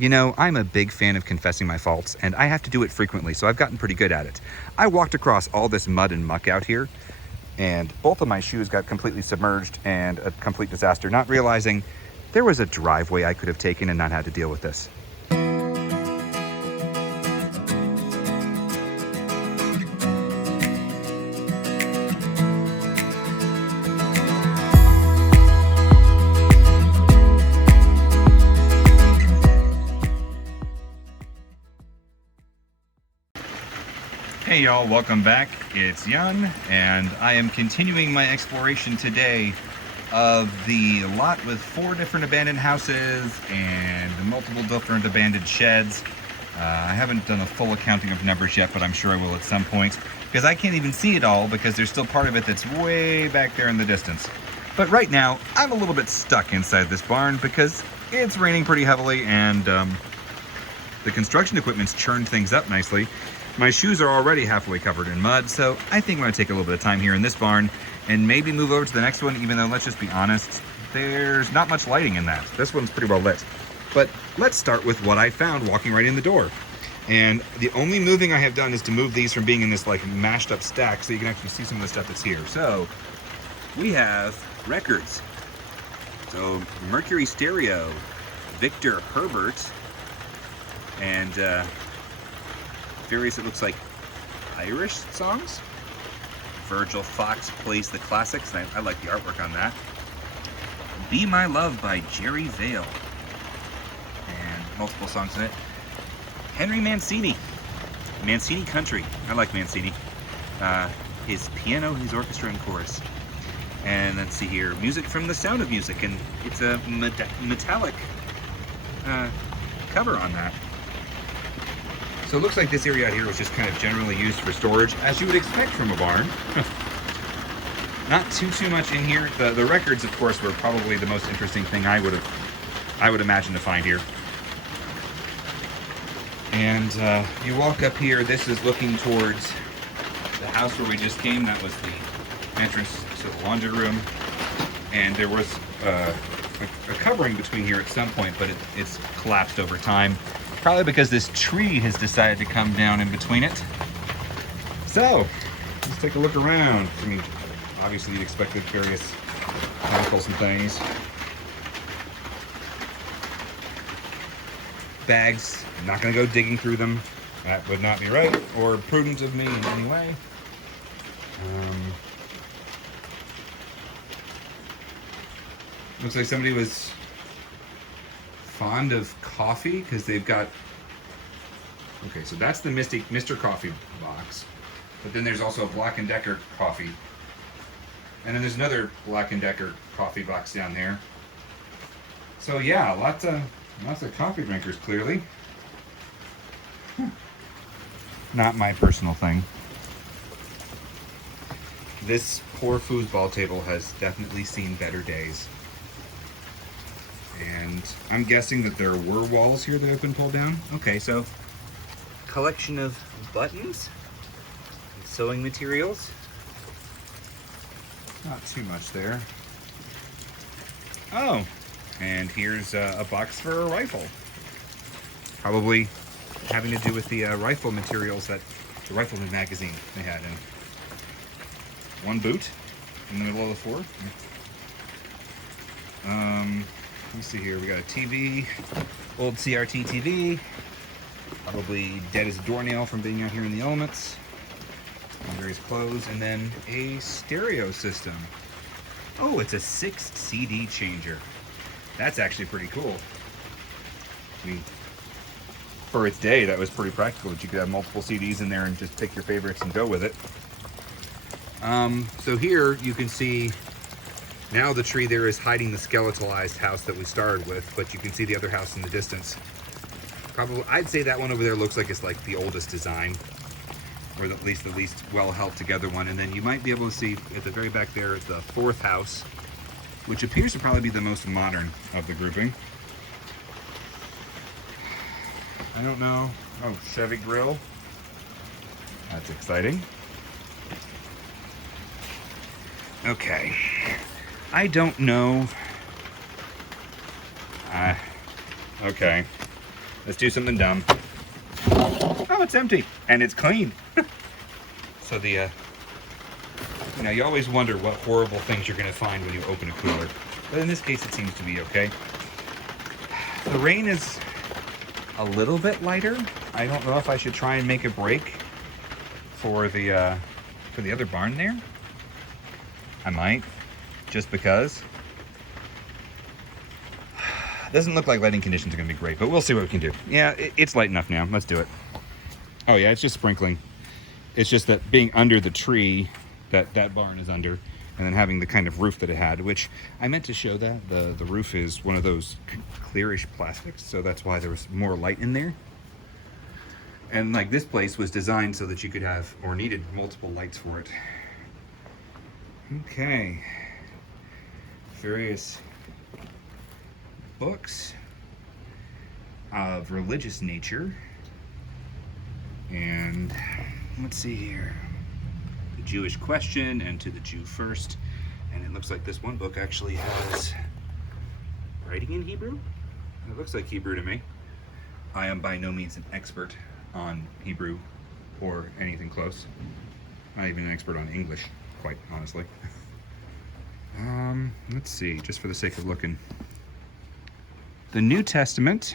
You know, I'm a big fan of confessing my faults, and I have to do it frequently, so I've gotten pretty good at it. I walked across all this mud and muck out here, and both of my shoes got completely submerged and a complete disaster, not realizing there was a driveway I could have taken and not had to deal with this. Hey y'all, welcome back. It's Yun, and I am continuing my exploration today of the lot with 4 different abandoned houses and multiple different abandoned sheds. I haven't done a full accounting of numbers yet, but I'm sure I will at some point, because I can't even see it all because there's still part of it that's way back there in the distance. But right now, I'm a little bit stuck inside this barn because it's raining pretty heavily and the construction equipment's churned things up nicely. My shoes are already halfway covered in mud, so I think I'm gonna take a little bit of time here in this barn and maybe move over to the next one, even though, let's just be honest, there's not much lighting in that. This one's pretty well lit. But let's start with what I found walking right in the door. And the only moving I have done is to move these from being in this like mashed up stack so you can actually see some of the stuff that's here. So we have records. So Mercury Stereo, Victor Herbert, and various, it looks like, Irish songs. Virgil Fox plays the classics, and I like the artwork on that. Be My Love by Jerry Vale, and multiple songs in it. Henry Mancini, Mancini Country. I like Mancini. His piano, his orchestra, and chorus. And let's see here, music from The Sound of Music, and it's a metallic cover on that. So it looks like this area out here was just kind of generally used for storage, as you would expect from a barn. Not too much in here. The records, of course, were probably the most interesting thing I would imagine to find here. And you walk up here, this is looking towards the house where we just came. That was the entrance to the laundry room. And there was a covering between here at some point, but it's collapsed over time. Probably because this tree has decided to come down in between it. So, let's take a look around. I mean, obviously you'd expect the various chemicals and things. Bags, I'm not gonna go digging through them. That would not be right or prudent of me in any way. Looks like somebody was fond of coffee because they've got, okay, so that's the Mr. Coffee box, but then there's also a Black & Decker coffee, and then there's another Black & Decker coffee box down there. So yeah, lots of coffee drinkers, clearly. Not my personal thing. This poor foosball table has definitely seen better days. And I'm guessing that there were walls here that have been pulled down. Okay, so collection of buttons and sewing materials. Not too much there. Oh, and here's a box for a rifle. Probably having to do with the rifle materials that the Rifleman magazine they had in. One boot in the middle of the floor. Let me see here, we got a TV, old CRT TV, probably dead as a doornail from being out here in the elements, and various clothes, and then a stereo system. Oh, it's a 6 CD changer. That's actually pretty cool. I mean, for its day, that was pretty practical, that you could have multiple CDs in there and just pick your favorites and go with it. So here you can see now the tree there is hiding the skeletalized house that we started with, but you can see the other house in the distance. Probably, I'd say that one over there looks like it's like the oldest design, or at least the least well held together one. And then you might be able to see at the very back there the 4th house, which appears to probably be the most modern of the grouping. I don't know. Oh, Chevy grill. That's exciting. Okay. I don't know. Okay. Let's do something dumb. Oh, it's empty and it's clean. So the, you always wonder what horrible things you're gonna find when you open a cooler. But in this case, it seems to be okay. The rain is a little bit lighter. I don't know if I should try and make a break for the other barn there. I might, just because. Doesn't look like lighting conditions are gonna be great, but we'll see what we can do. Yeah, it's light enough now. Let's do it. Oh yeah, it's just sprinkling. It's just that being under the tree that barn is under, and then having the kind of roof that it had, which I meant to show that. The roof is one of those clearish plastics, so that's why there was more light in there. And like this place was designed so that you could have, or needed, multiple lights for it. Okay. Various books of religious nature. And let's see here. The Jewish Question and To the Jew First. And it looks like this one book actually has writing in Hebrew. It looks like Hebrew to me. I am by no means an expert on Hebrew or anything close. Not even an expert on English, quite honestly. Let's see, just for the sake of looking. The New Testament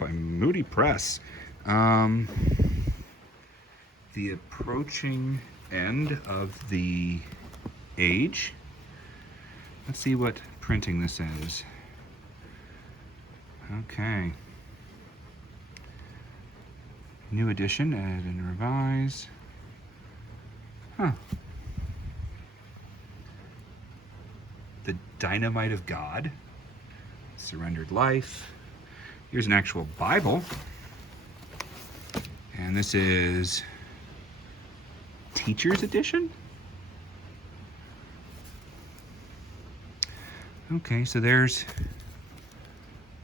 by Moody Press. The Approaching End of the Age. Let's see what printing this is. Okay. New edition, add and revise. Huh. The Dynamite of God. Surrendered Life. Here's an actual Bible. And this is Teacher's Edition. Okay, so there's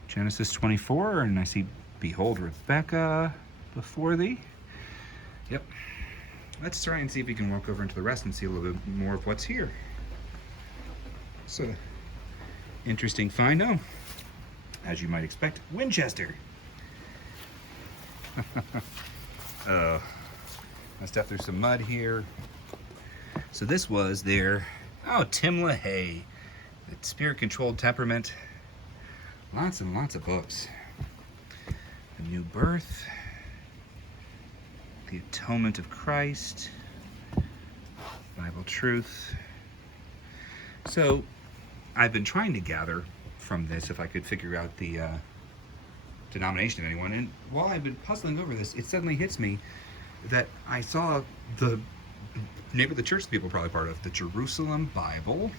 Genesis 24, and I see Behold Rebecca before thee. Yep. Let's try and see if we can walk over into the rest and see a little bit more of what's here. So, interesting find. Oh, as you might expect, Winchester. I stepped through some mud here. So this was their, Tim LaHaye. The Spirit-Controlled Temperament. Lots and lots of books. The New Birth. The Atonement of Christ. Bible Truth. So, I've been trying to gather from this if I could figure out the denomination of anyone. And while I've been puzzling over this, it suddenly hits me that I saw the name of the church people are probably part of, the Jerusalem Bible.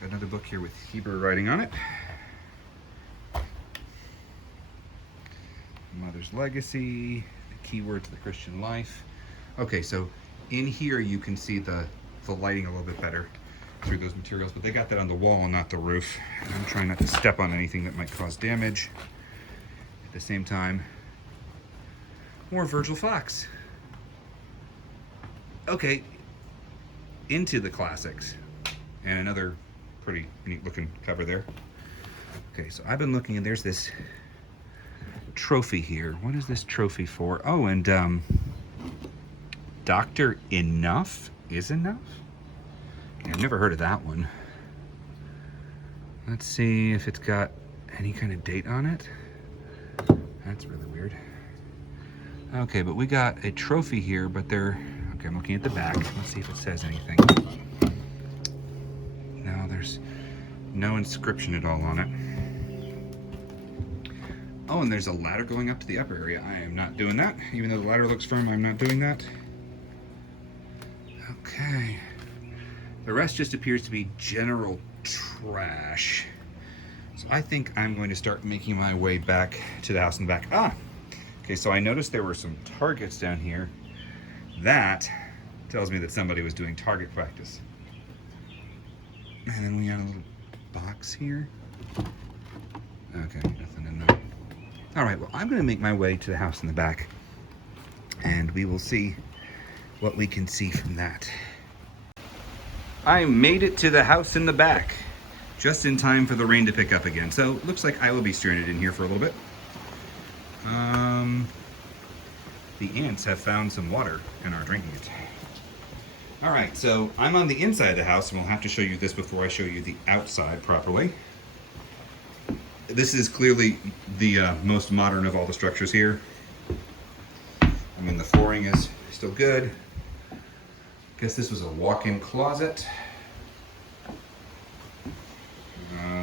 Got another book here with Hebrew writing on it. Mother's Legacy, the Keywords of the Christian Life. Okay, so in here you can see the lighting a little bit better through those materials, but they got that on the wall and not the roof. And I'm trying not to step on anything that might cause damage. At the same time, more Virgil Fox. Okay, into the classics. And another pretty neat looking cover there. Okay, so I've been looking, and there's this trophy here. What is this trophy for? Oh, and Dr. Enough is Enough? I've never heard of that one. Let's see if it's got any kind of date on it. That's really weird. Okay, but we got a trophy here, but they're... Okay, I'm looking at the back. Let's see if it says anything. No, there's no inscription at all on it. Oh, and there's a ladder going up to the upper area. I am not doing that. Even though the ladder looks firm, I'm not doing that. Okay. The rest just appears to be general trash. So I think I'm going to start making my way back to the house in the back. Okay, so I noticed there were some targets down here. That tells me that somebody was doing target practice. And then we got a little box here. Okay, nothing in there. All right, well, I'm gonna make my way to the house in the back, and we will see what we can see from that. I made it to the house in the back. just in time for the rain to pick up again. So looks like I will be stranded in here for a little bit. The ants have found some water and are drinking it. All right, so I'm on the inside of the house, and we'll have to show you this before I show you the outside properly. This is clearly the most modern of all the structures here. I mean, the flooring is still good. Guess this was a walk-in closet.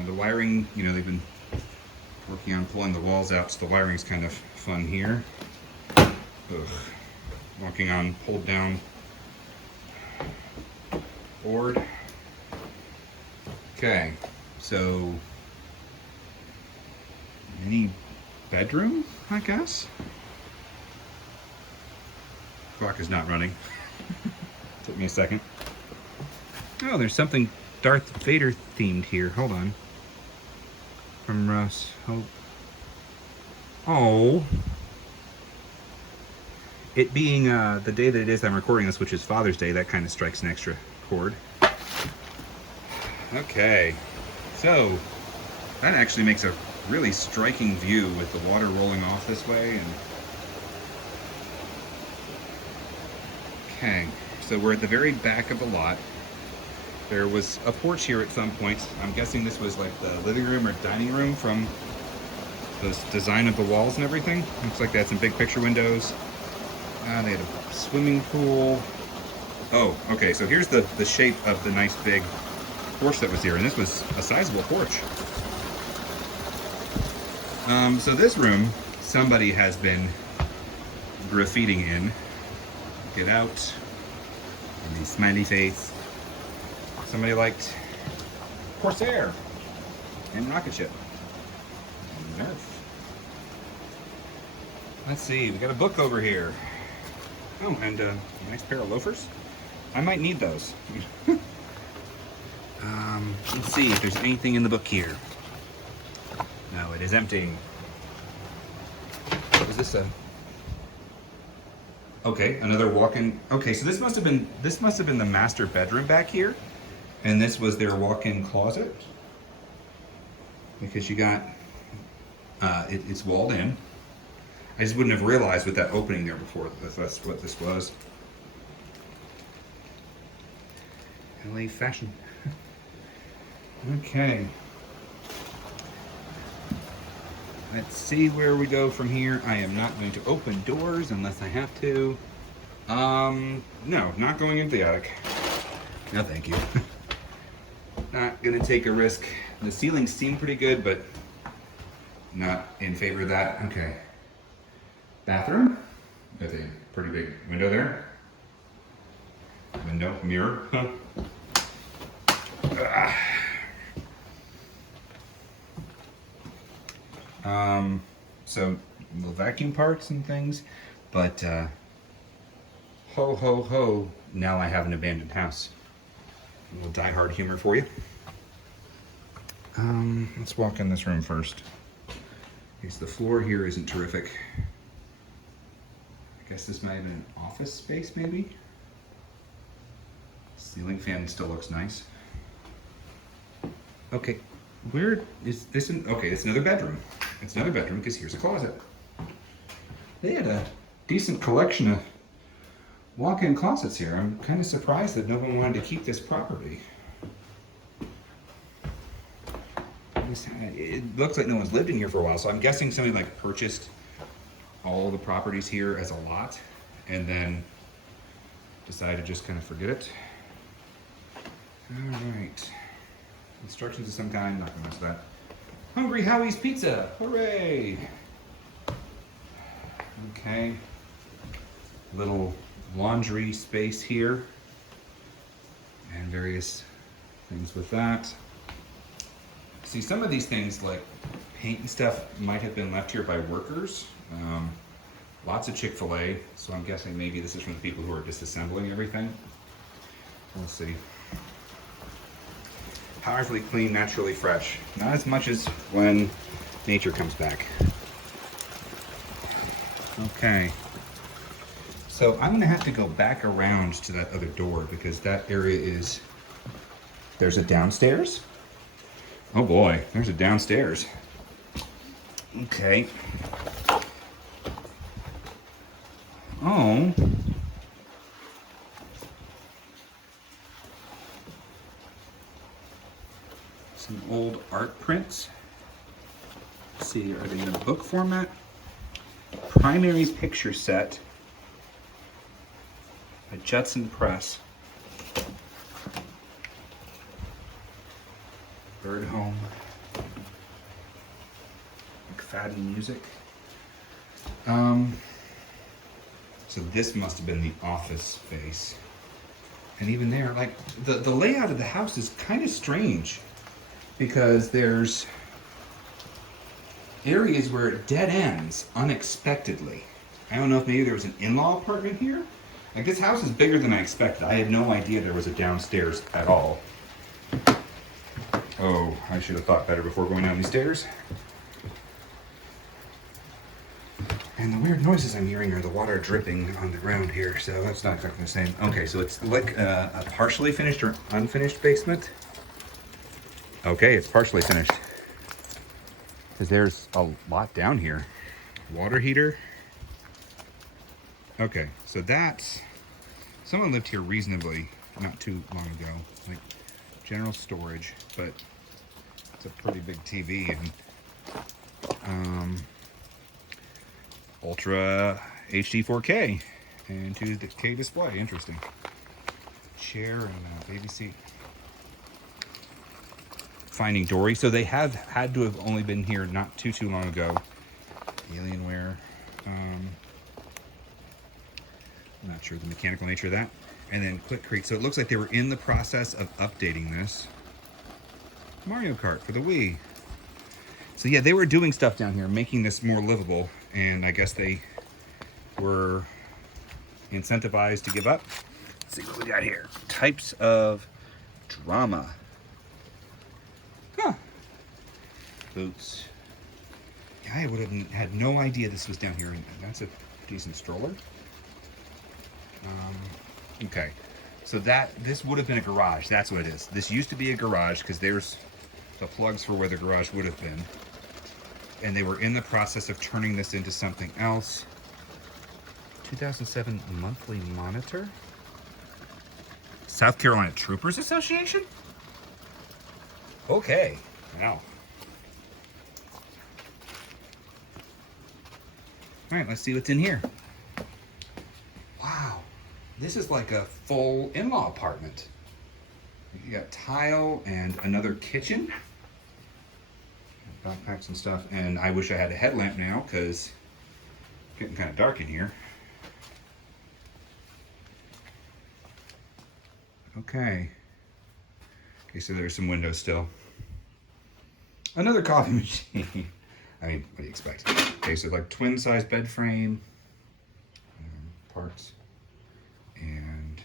The wiring, you know, they've been working on pulling the walls out, so the wiring's kind of fun here. Ugh. Walking on pulled down board. Okay, so mini bedroom, I guess. Clock is not running. Took me a second. Oh, there's something Darth Vader themed here. Hold on. From Russ. Oh. It being the day that it is I'm recording this, which is Father's Day, that kind of strikes an extra chord. Okay. So, that actually makes a really striking view with the water rolling off this way. And okay. So we're at the very back of the lot. There was a porch here at some point. I'm guessing this was like the living room or dining room from the design of the walls and everything. Looks like they had some big picture windows. They had a swimming pool. Oh, okay, so here's the shape of the nice big porch that was here, and this was a sizable porch. So this room, somebody has been graffitiing in. Get out. And the smiley face. Somebody liked Corsair and Rocket Ship and Nerf. Let's see, we got a book over here. Oh, and a nice pair of loafers. I might need those. Let's see if there's anything in the book here. No, it is empty. Is this a... Okay, another walk-in. Okay, so this must have been the master bedroom back here. And this was their walk-in closet, because you got, it's walled in. I just wouldn't have realized with that opening there before that's what this was. LA fashion. Okay. Let's see where we go from here. I am not going to open doors unless I have to. No, not going into the attic. No, thank you. Not gonna take a risk. The ceilings seem pretty good, but not in favor of that. Okay. Bathroom. Got a pretty big window there. Window, mirror. So little vacuum parts and things, but ho ho ho! Now I have an abandoned house. A little die-hard humor for you. Let's walk in this room first. Because the floor here isn't terrific. I guess this might have been an office space, maybe? Ceiling fan still looks nice. Okay, where is this? Okay, it's another bedroom. It's another bedroom because here's a closet. They had a decent collection of walk-in closets here. I'm kind of surprised that no one wanted to keep this property. It looks like no one's lived in here for a while, so I'm guessing somebody like purchased all the properties here as a lot and then decided to just kind of forget it. All right. Instructions of some kind, not gonna mess with that. Hungry Howie's Pizza, hooray! Okay. Little laundry space here and various things with that. See, some of these things like paint and stuff might have been left here by workers. Lots of Chick-fil-A, so I'm guessing maybe this is from the people who are disassembling everything. Let's see. Powerfully clean, naturally fresh. Not as much as when nature comes back. Okay. So I'm gonna have to go back around to that other door because that area is, there's a downstairs Oh boy, there's a downstairs. Okay. Oh. Some old art prints. Let's see, are they in a book format? Primary picture set by Judson Press. Bird Home. McFadden Music. So this must have been the office space. And even there, like, the layout of the house is kind of strange because there's areas where it dead ends unexpectedly. I don't know if maybe there was an in-law apartment here. Like, this house is bigger than I expected. I had no idea there was a downstairs at all. Oh, I should have thought better before going down these stairs. And the weird noises I'm hearing are the water dripping on the ground here, so that's not exactly the same. Okay, so it's like a partially finished or unfinished basement. Okay, it's partially finished. Because there's a lot down here. Water heater. Okay, so that's... Someone lived here reasonably not too long ago. Like, general storage, but it's a pretty big TV and Ultra HD 4K and 2K display. Interesting. Chair and a baby seat. Finding Dory. So they have had to have only been here not too long ago. Alienware. I'm not sure the mechanical nature of that. And then Click Creek. So it looks like they were in the process of updating this. Mario Kart for the Wii. So yeah, they were doing stuff down here, making this more livable. And I guess they were incentivized to give up. Let's see what we got here. Types of drama. Huh. Boots. Yeah, I would have had no idea this was down here. And that's a decent stroller. Okay. So this would have been a garage. That's what it is. This used to be a garage because there's the plugs for where the garage would have been. And they were in the process of turning this into something else. 2007 Monthly Monitor. South Carolina Troopers Association? Okay. Wow. All right, let's see what's in here. Wow. This is like a full in-law apartment. You got tile and another kitchen. Backpacks and stuff. And I wish I had a headlamp now because it's getting kind of dark in here. Okay. Okay, so there's some windows still. Another coffee machine. I mean, what do you expect? Okay, so like twin size bed frame. Parts. And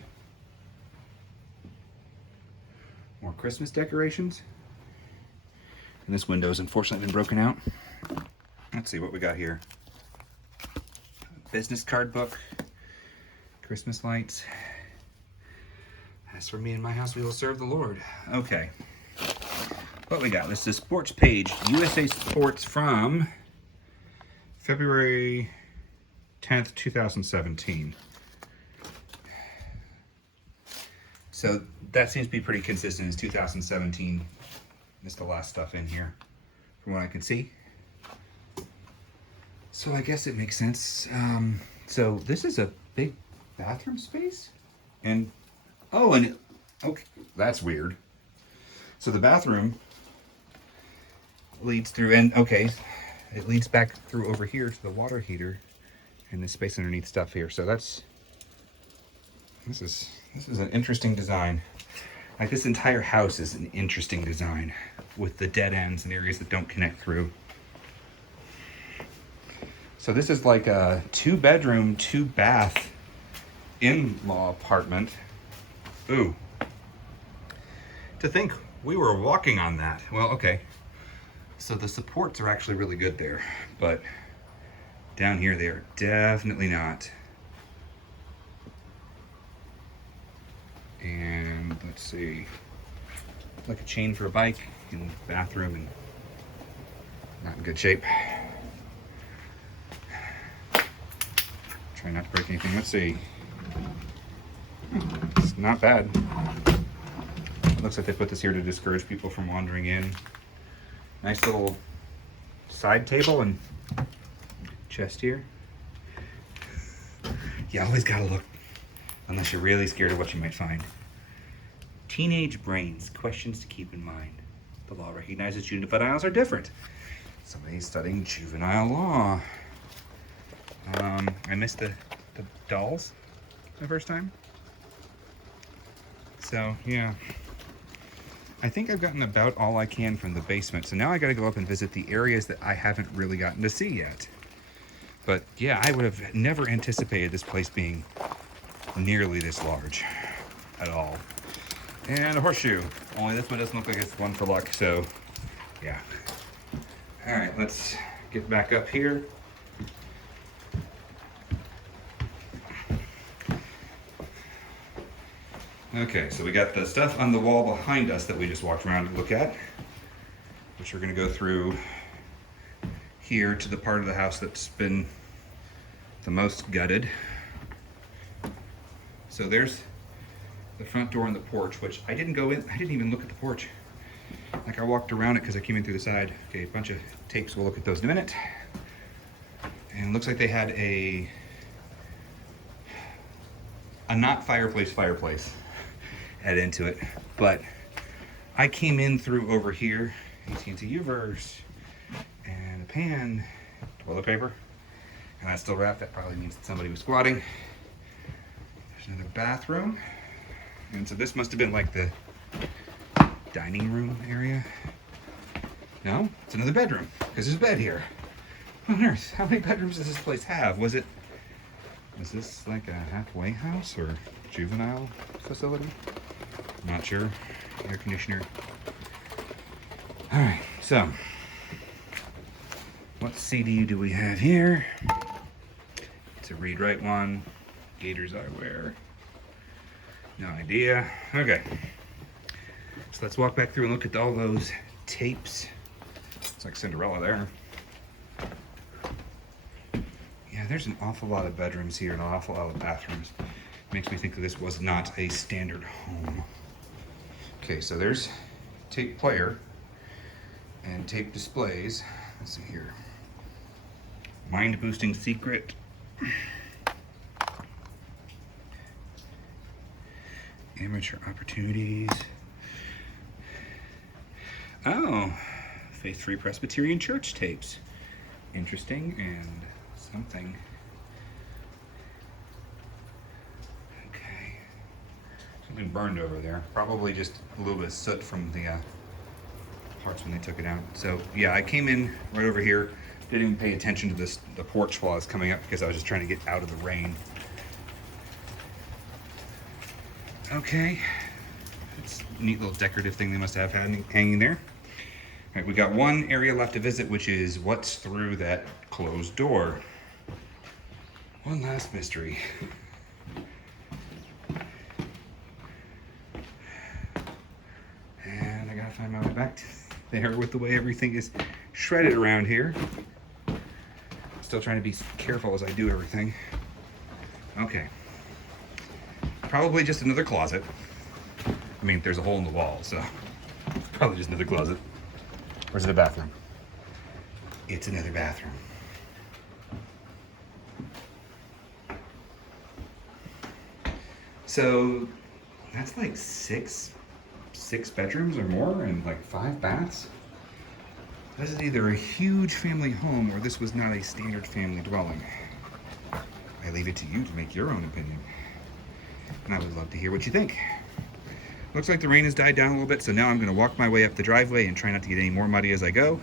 more Christmas decorations. And this window's unfortunately been broken out. Let's see what we got here. Business card book. Christmas lights. As for me and my house, we will serve the Lord. Okay. What we got? This is Sports Page, USA Sports from February 10th, 2017. So that seems to be pretty consistent. It's 2017. Is the last stuff in here, from what I can see. So I guess it makes sense. So this is a big bathroom space, and okay, that's weird. So the bathroom leads through, and okay, it leads back through over here to the water heater, and this space underneath stuff here. So this is an interesting design. Like, this entire house is an interesting design with the dead ends and areas that don't connect through. So this is like a 2-bedroom, 2-bath in-law apartment. Ooh. To think we were walking on that. Well, okay. So the supports are actually really good there, but down here they are definitely not. And let's see, like a chain for a bike. in the bathroom and not in good shape. Try not to break anything. Let's see. It's not bad. It looks like they put this here to discourage people from wandering in. Nice little side table and chest here. You always gotta look, unless you're really scared of what you might find. Teenage brains, questions to keep in mind. The law recognizes juveniles are different. Somebody's studying juvenile law. I missed the dolls the first time. So, yeah. I think I've gotten about all I can from the basement. So now I gotta go up and visit the areas that I haven't really gotten to see yet. But yeah, I would have never anticipated this place being nearly this large at all. And a horseshoe. Only this one doesn't look like it's one for luck, so yeah. All right, let's get back up here. Okay, so we got the stuff on the wall behind us that we just walked around to look at, which we're gonna go through here to the part of the house that's been the most gutted. So there's the front door and the porch, which I didn't go in, I didn't even look at the porch. Like I walked around it because I came in through the side. Okay, a bunch of tapes, we'll look at those in a minute. And it looks like they had a not fireplace added into it. But I came in through over here, AT&T U-verse, and a pan, toilet paper, and that's still wrapped. That probably means that somebody was squatting. There's another bathroom. And so this must have been like the dining room area. No, it's another bedroom, because there's a bed here. What on earth? How many bedrooms does this place have? Was this like a halfway house or juvenile facility? I'm not sure. Air conditioner. All right, so what CD do we have here? It's a read-write one. Gators eyewear. No idea. Okay. So let's walk back through and look at all those tapes. It's like Cinderella there. Yeah, there's an awful lot of bedrooms here and an awful lot of bathrooms. Makes me think that this was not a standard home. Okay, so there's tape player and tape displays. Let's see here. Mind boosting secret. Amateur opportunities. Oh, Faith Free Presbyterian Church tapes. Interesting and something. Okay. Something burned over there. Probably just a little bit of soot from the parts when they took it out. So yeah, I came in right over here. Didn't even pay attention to the porch while I was coming up because I was just trying to get out of the rain. Okay. It's a neat little decorative thing they must have hanging there. All right, we got one area left to visit, which is what's through that closed door. One last mystery. And I gotta find my way back there with the way everything is shredded around here. Still trying to be careful as I do everything. Okay. Probably just another closet. I mean, there's a hole in the wall, so probably just another closet. Or is it a bathroom? It's another bathroom. So that's like six bedrooms or more and like 5 baths. This is either a huge family home or this was not a standard family dwelling. I leave it to you to make your own opinion. And I would love to hear what you think. Looks like the rain has died down a little bit, so now I'm gonna walk my way up the driveway and try not to get any more muddy as I go.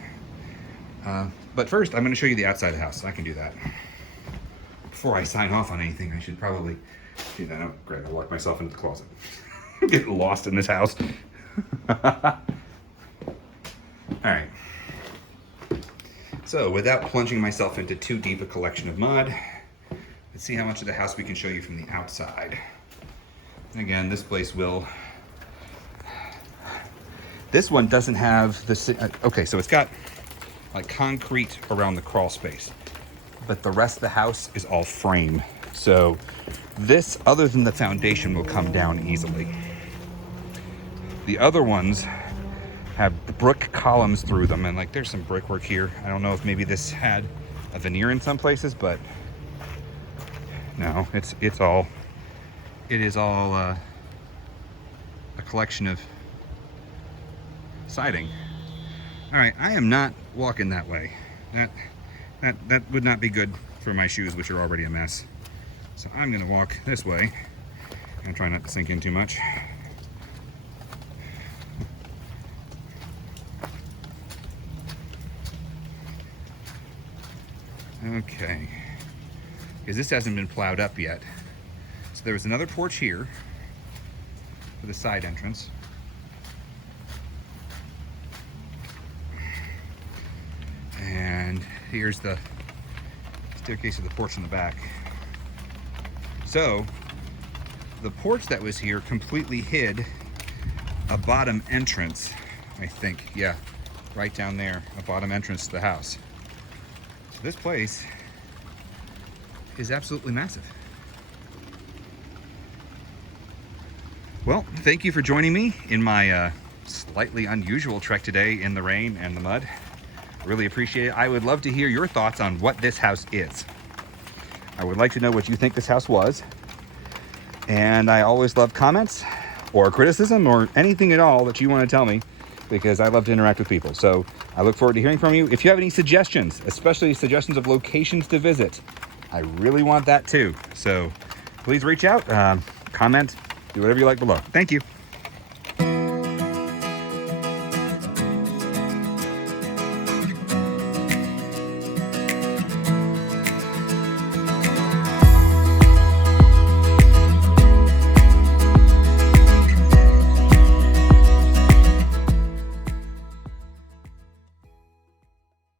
But first, I'm gonna show you the outside of the house. I can do that. Before I sign off on anything, I should probably do that. Oh, great, I'll lock myself into the closet. I'm getting lost in this house. All right. So without plunging myself into too deep a collection of mud, let's see how much of the house we can show you from the outside. And again, this place will This one doesn't have the, okay, so it's got like concrete around the crawl space, but the rest of the house is all frame. So this, other than the foundation, will come down easily. The other ones have brick columns through them, and like there's some brickwork here. I don't know if maybe this had a veneer in some places, but no, it is all a collection of siding. All right, I am not walking that way. That would not be good for my shoes, which are already a mess. So I'm gonna walk this way and try not to sink in too much. Okay, because this hasn't been plowed up yet. So there was another porch here for the side entrance. And here's the staircase to the porch in the back. So the porch that was here completely hid a bottom entrance, I think. Yeah, right down there, a bottom entrance to the house. So this place is absolutely massive. Well, thank you for joining me in my slightly unusual trek today in the rain and the mud. Really appreciate it. I would love to hear your thoughts on what this house is. I would like to know what you think this house was. And I always love comments or criticism or anything at all that you want to tell me, because I love to interact with people. So I look forward to hearing from you. If you have any suggestions, especially suggestions of locations to visit, I really want that too. So please reach out, comment, do whatever you like below. Thank you.